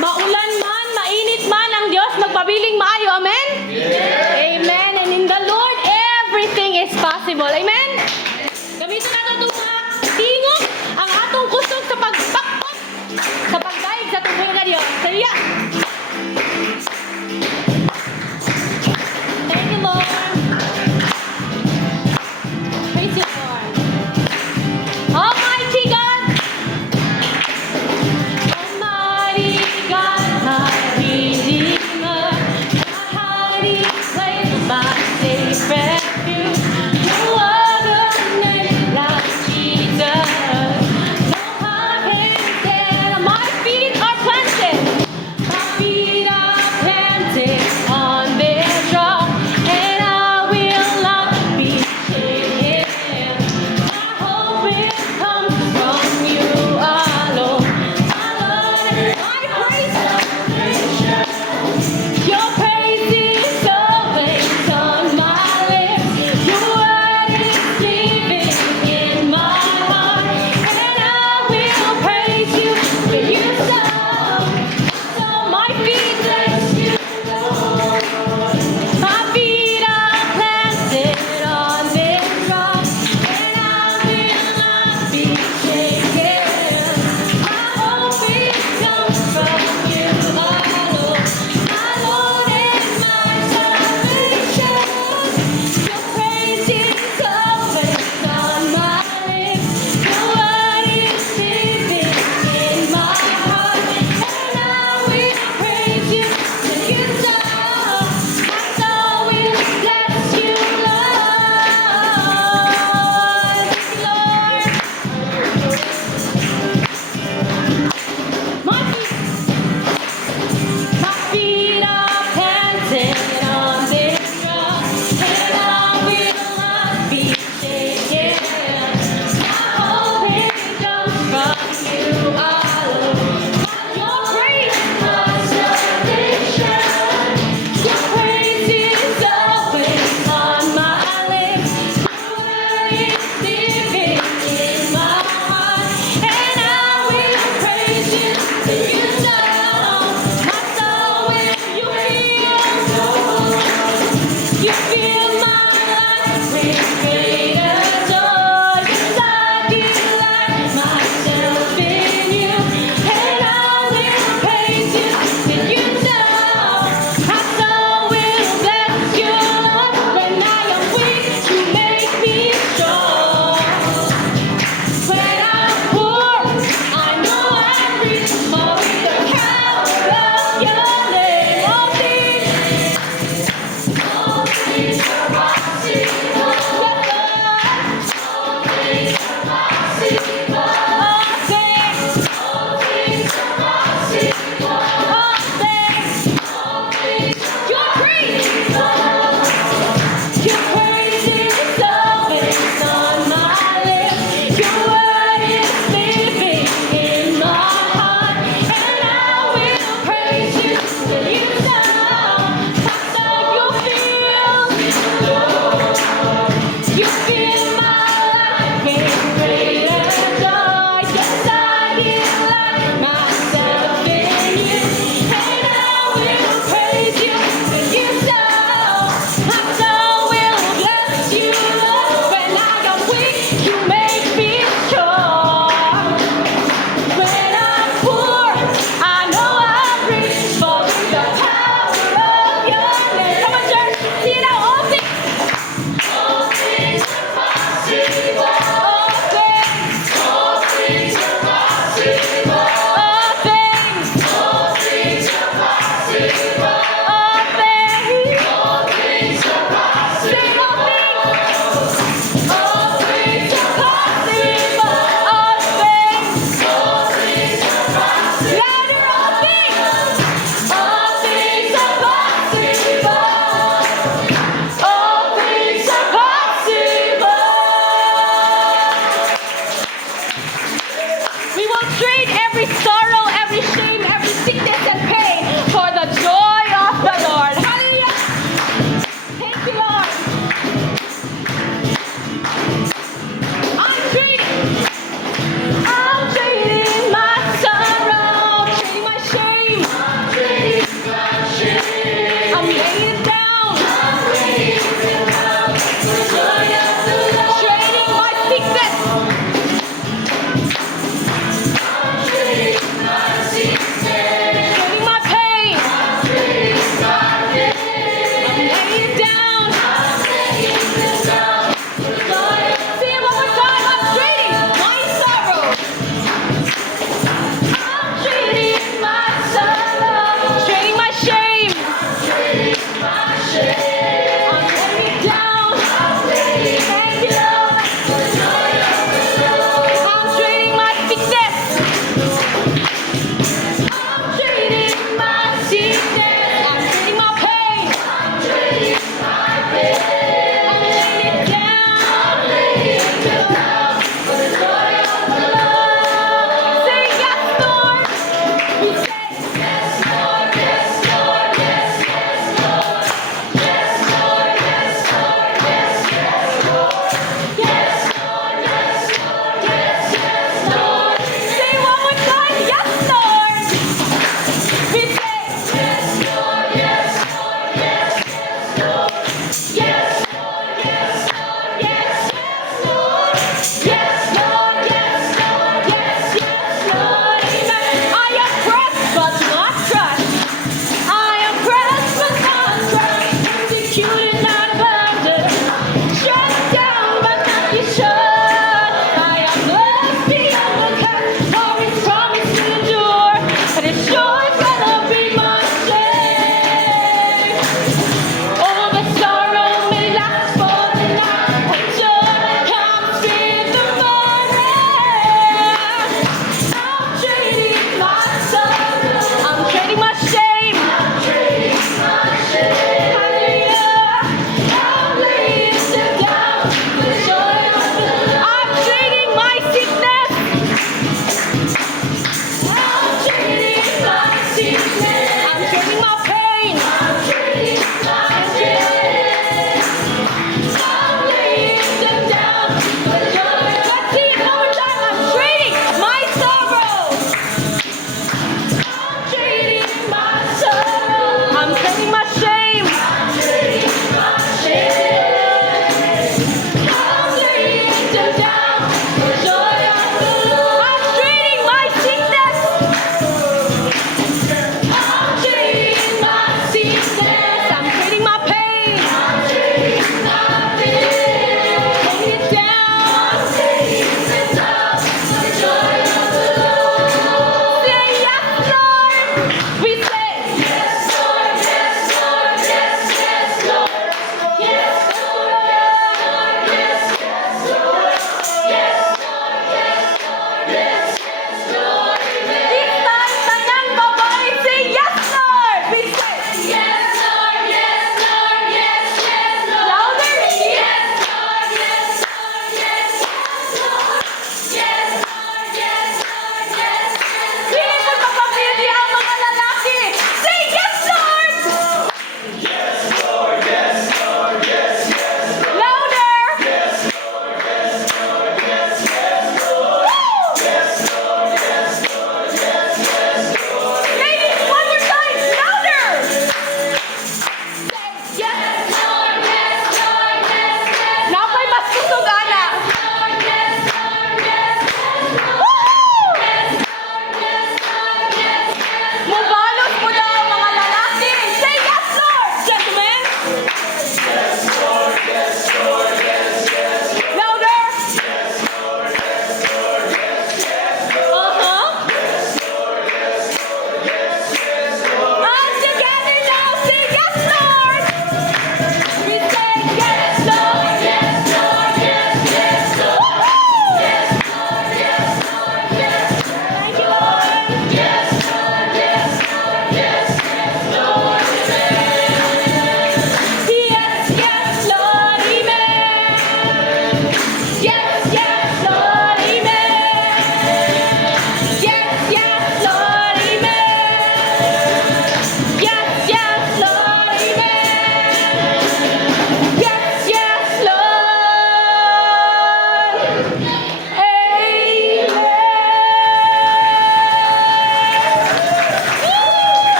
Maulan man, mainit man, ang Diyos magpabiling maayo. Amen? Amen. And in the Lord, everything is possible. Amen? Gamitin natin itong mga tingog, ang atong kusog sa pagpakpak, sa pagdaig sa tungkol na Diyos. Saya! Thank you, Lord. Praise you, Lord. Almighty God. Almighty God, my Redeemer, my hiding place, my safe refuge. No other name like Jesus. No heart can stand. My feet are planted. My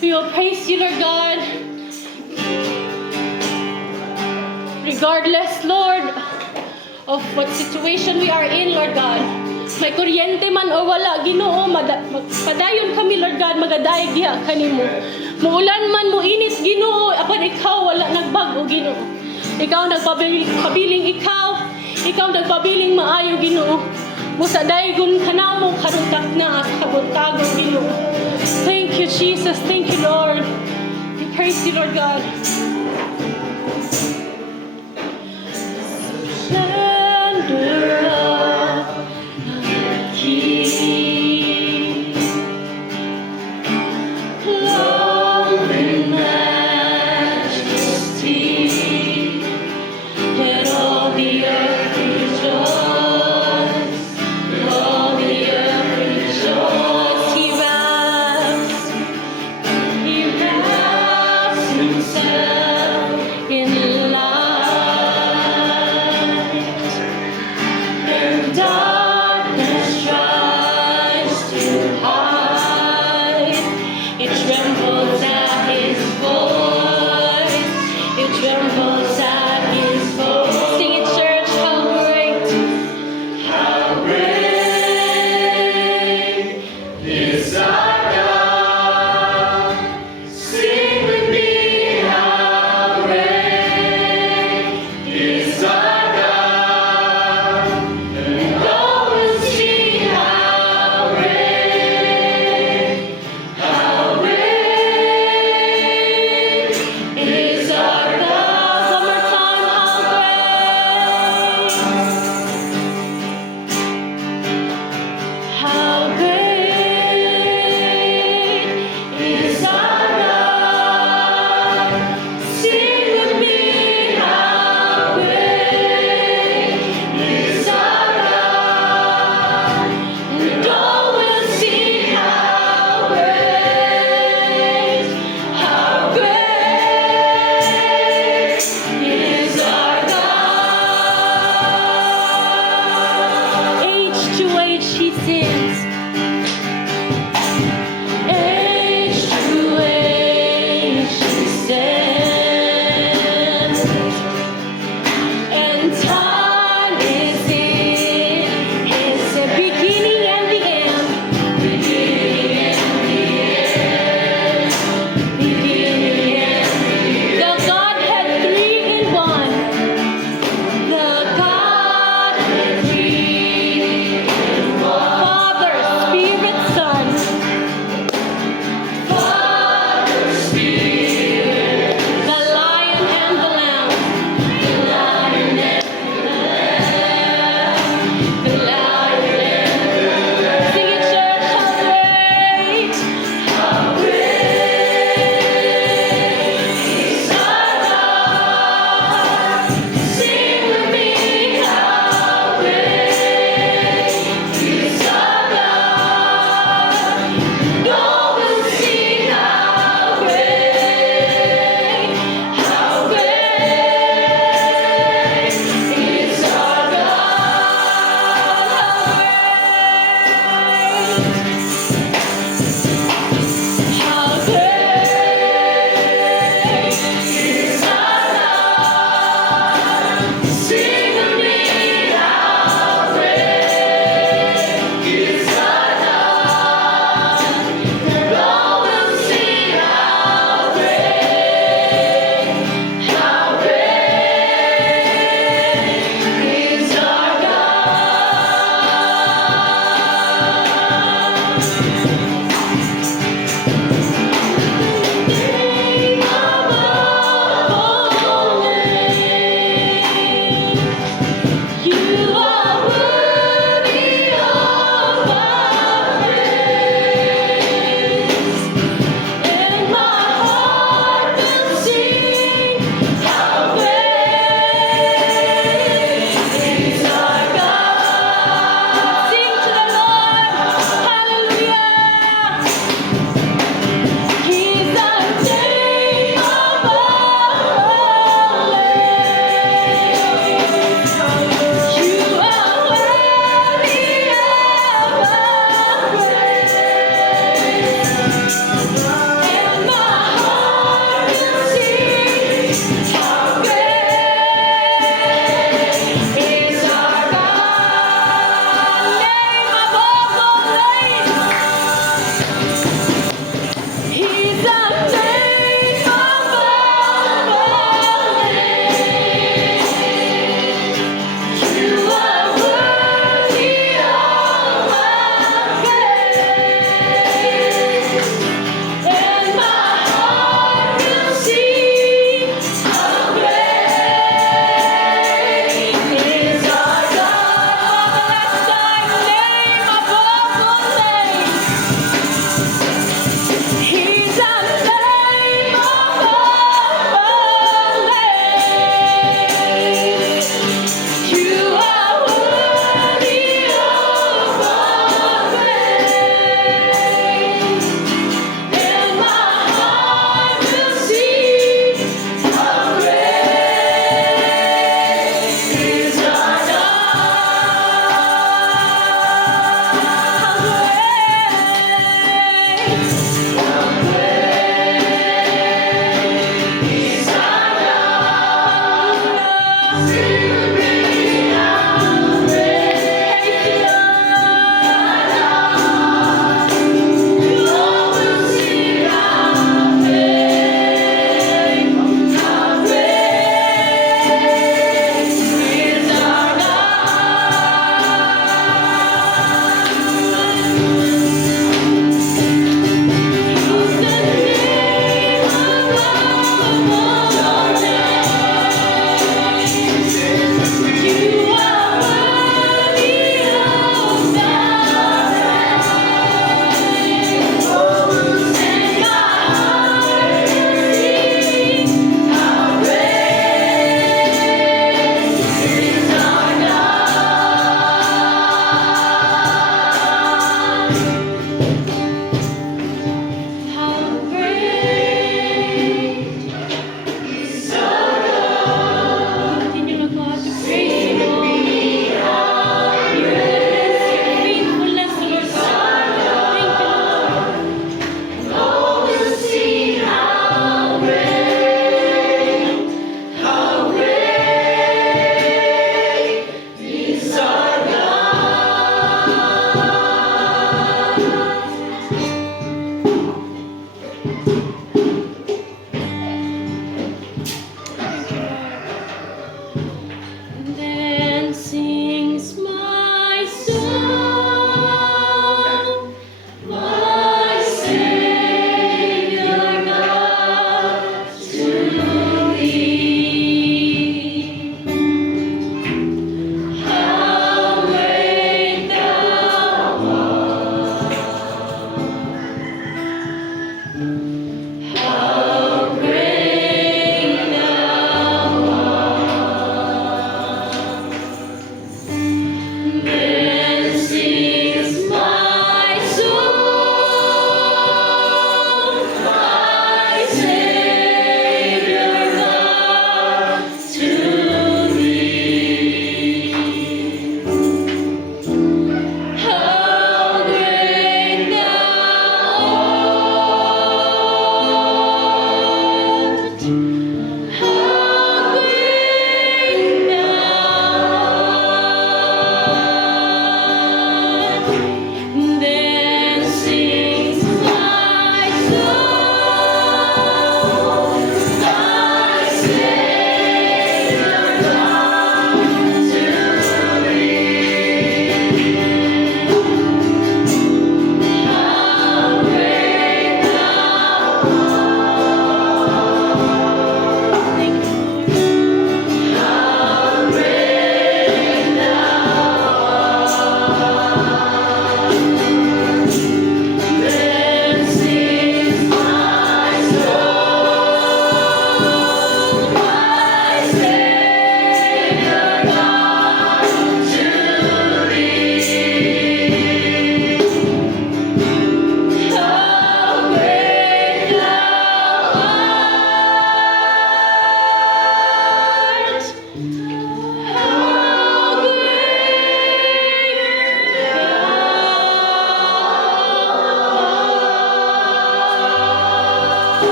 We will praise you, Lord God. Regardless, Lord, of what situation we are in, Lord God. May kuryente man o wala, Ginoo, padayon kami, Lord God, magadayeg diha kanimo. Muulan man, muinit, Ginoo, apan ikaw wala nagbago, Ginoo. Ikaw nagpabiling ikaw nagpabiling maayo, Ginoo. Musa daygon kanamo karuntak na at kabuntagon, Ginoo. Thank you, Jesus. Thank you, Lord. We praise you, Lord God. Splendor of the King, love and majesty, let all the earth rejoice, let all the earth rejoice. He wraps himself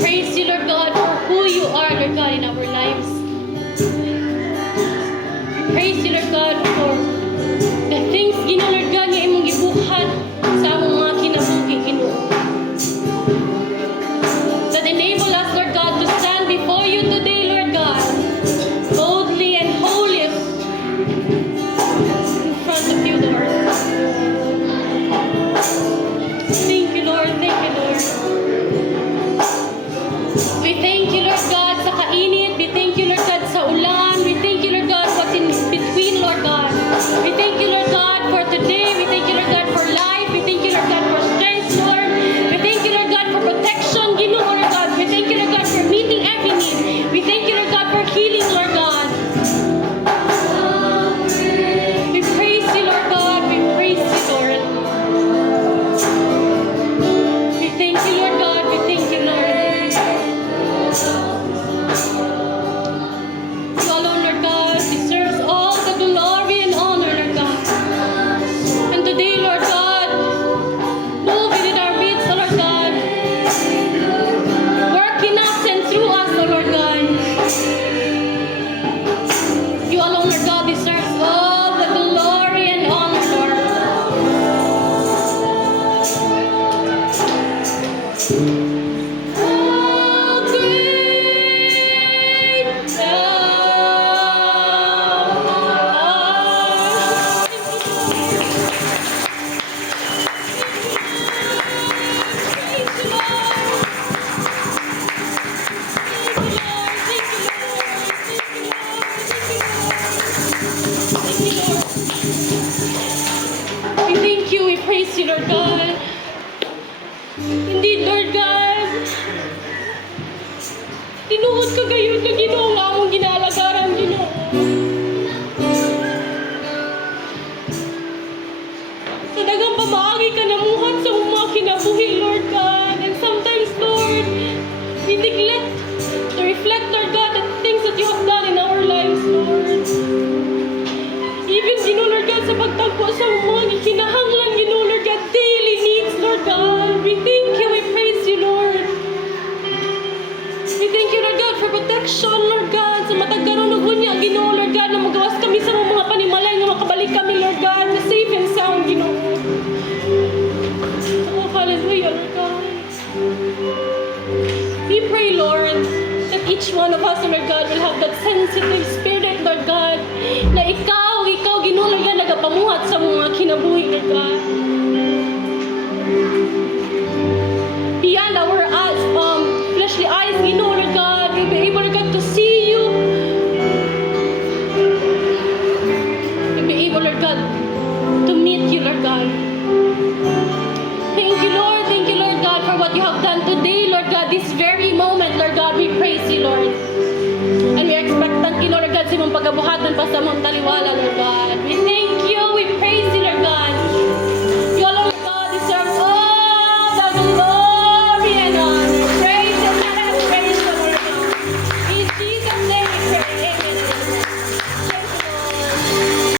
praise you, Lord God, for who you are, Lord God, in our lives. We praise you, Lord God, for the things, Ginoo, Lord God, nga imong gibuhat sa among mga kinabuhi, Ginoo. That enable us, Lord God, to stand before you today, Lord God, boldly and holy in front of you, Lord. Thank you, Lord. Thank you, Lord. We thank you, Lord God, sa kainit. We thank you, Lord God, sa ulan. We thank you, Lord God, what's in between, Lord God. We thank you, Lord God, for today. We thank you, Lord God, for life. We thank you, Lord God, for strength, Lord. We thank you, Lord God, for protection, Ginoo, Lord God. We thank you, Lord God, for meeting every need. We thank you, Lord God, for healing, Lord God. We praise you, Lord God. We praise you, Lord. We thank you, Lord God. We thank you, Lord. You alone, Lord God, deserves all the glory and honor, Lord God. And today, Lord God, move within our midst, oh Lord God. Work in us and through us, oh Lord God. You alone, Lord God, deserves all the glory and honor, Lord. How great thou we thank you, we praise you, Lord God. Indeed, Lord God, tinuod ka gayon na Ginoo nga among ginaalagaran, Ginoo. Sa daghang pamaagi ka namuhat sa mga kinabuhi, Lord God. And sometimes, Lord, we neglect to reflect, Lord God, the things that you have done in our lives, Lord. Even, Ginoo, Lord God, sa pagtagpo sa mga kinahanglan, Ginoo, Lord God, daily needs, Lord God. We thank you, we praise you, Lord. We thank you, Lord God, for protection, Lord God, sa matag karon ug unya, Ginoo, Lord God, na magawas kami sa mga panimalay nga makabalik kami, Lord God, na safe and sound, Ginoo. Oh, hallelujah, Lord God. We pray, Lord, that each one of us, Lord God, will have that sensitive spirit, Lord God, na ikaw, Ginoo, Lord God, nagapamuhat sa mga kinabuhi, Lord God. Beyond our eyes, fleshly eyes, Ginoo, Lord God, we'll be able, Lord God, to see you. We'll be able, Lord God, to meet you, Lord God. Thank you, Lord God, for what you have done today, Lord God, this very moment, Lord God, we praise you, Lord. And we expect, Lord God, sa imong pagabuhatan pa sa mga